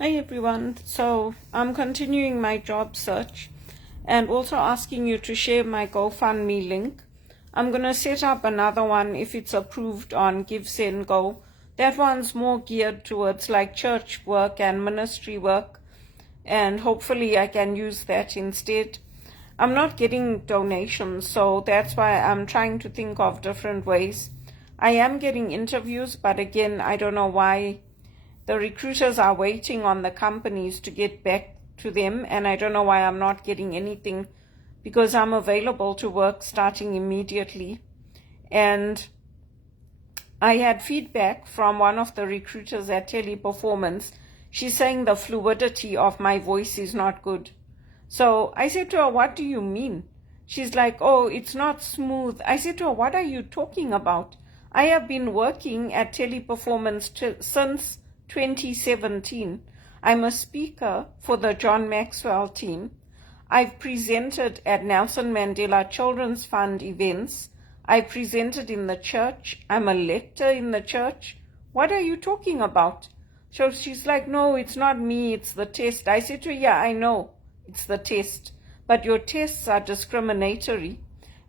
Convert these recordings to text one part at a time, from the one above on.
Hi everyone. So I'm continuing my job search and also asking you to share my GoFundMe link. I'm going to set up another one if it's approved on Give Send Go. That one's more geared towards like church work and ministry work, and hopefully I can use that instead. I'm not getting donations, so that's why I'm trying to think of different ways. I am getting interviews, but again, I don't know why the recruiters are waiting on the companies to get back to them, and I don't know why I'm not getting anything, because I'm available to work starting immediately. And I had feedback from one of the recruiters at Teleperformance. She's saying the fluidity of my voice is not good. So I said to her, what do you mean? She's like, oh, it's not smooth. I said to her, what are you talking about? I have been working at Teleperformance since 2017. I'm a speaker for the John Maxwell team. I've presented at Nelson Mandela Children's Fund events. I presented in the church. I'm a lector in the church. What are you talking about? So she's like, no, it's not me, it's the test. I said to her, yeah, I know it's the test, but your tests are discriminatory.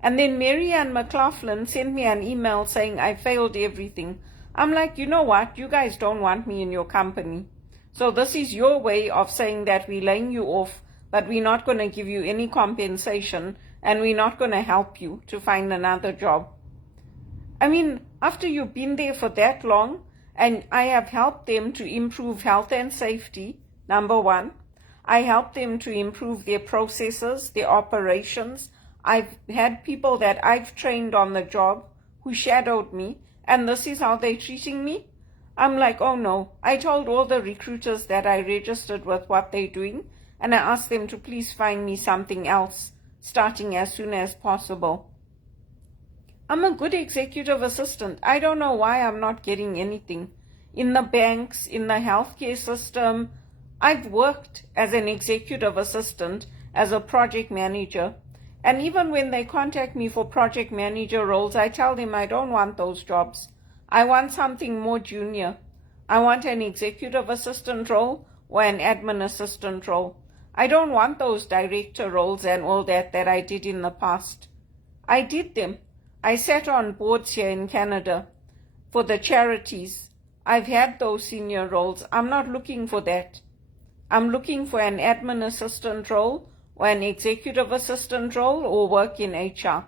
And then Mary Ann McLaughlin sent me an email saying I failed everything. I'm like, you know what? You guys don't want me in your company. So this is your way of saying that we're laying you off, but we're not going to give you any compensation, and we're not going to help you to find another job. I mean, after you've been there for that long, and I have helped them to improve health and safety, number one. I helped them to improve their processes, their operations. I've had people that I've trained on the job who shadowed me, and this is how they're treating me. I'm like, oh no. I told all the recruiters that I registered with what they're doing, and I asked them to please find me something else, starting as soon as possible. I'm a good executive assistant. I don't know why I'm not getting anything. In the banks, in the healthcare system, I've worked as an executive assistant, as a project manager. And even when they contact me for project manager roles, I tell them I don't want those jobs. I want something more junior. I want an executive assistant role or an admin assistant role. I don't want those director roles and all that I did in the past. I did them. I sat on boards here in Canada for the charities. I've had those senior roles. I'm not looking for that. I'm looking for an admin assistant role or an executive assistant role or work in HR.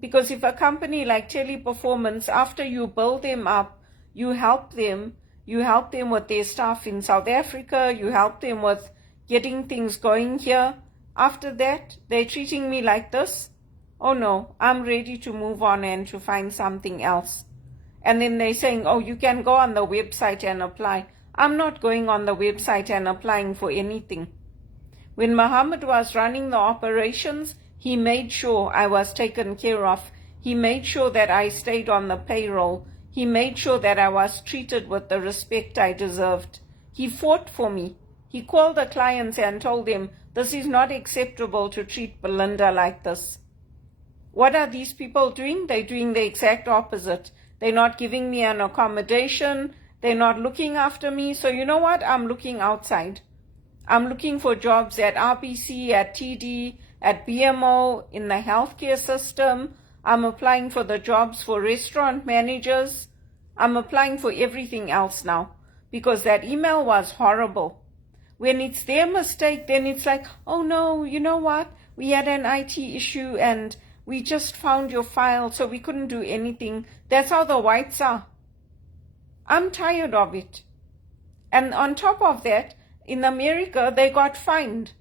Because if a company like Teleperformance, after you build them up, you help them with their staff in South Africa, you help them with getting things going here. After that, they're treating me like this. Oh no, I'm ready to move on and to find something else. And then they're saying, oh, you can go on the website and apply. I'm not going on the website and applying for anything. When Mohammed was running the operations, he made sure I was taken care of. He made sure that I stayed on the payroll. He made sure that I was treated with the respect I deserved. He fought for me. He called the clients and told them, this is not acceptable to treat Belinda like this. What are these people doing? They're doing the exact opposite. They're not giving me an accommodation. They're not looking after me. So you know what? I'm looking outside. I'm looking for jobs at RBC, at TD, at BMO, in the healthcare system. I'm applying for the jobs for restaurant managers. I'm applying for everything else now because that email was horrible. When it's their mistake, then it's like, oh no, you know what? We had an IT issue and we just found your file, so we couldn't do anything. That's how the whites are. I'm tired of it. And on top of that, in America, they got fined.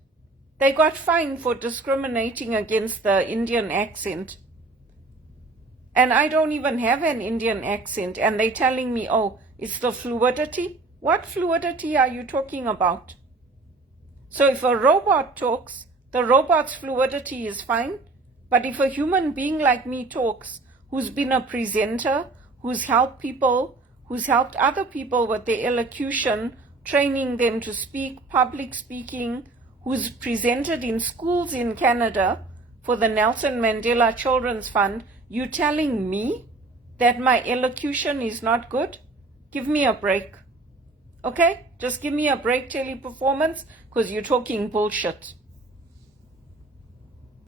They got fined for discriminating against the Indian accent. And I don't even have an Indian accent, and they're telling me, oh, it's the fluidity? What fluidity are you talking about? So if a robot talks, the robot's fluidity is fine. But if a human being like me talks, who's been a presenter, who's helped people, who's helped other people with their elocution, training them to speak, public speaking, who's presented in schools in Canada for the Nelson Mandela Children's Fund, you telling me that my elocution is not good? Give me a break. Okay? Just give me a break, Teleperformance, because you're talking bullshit.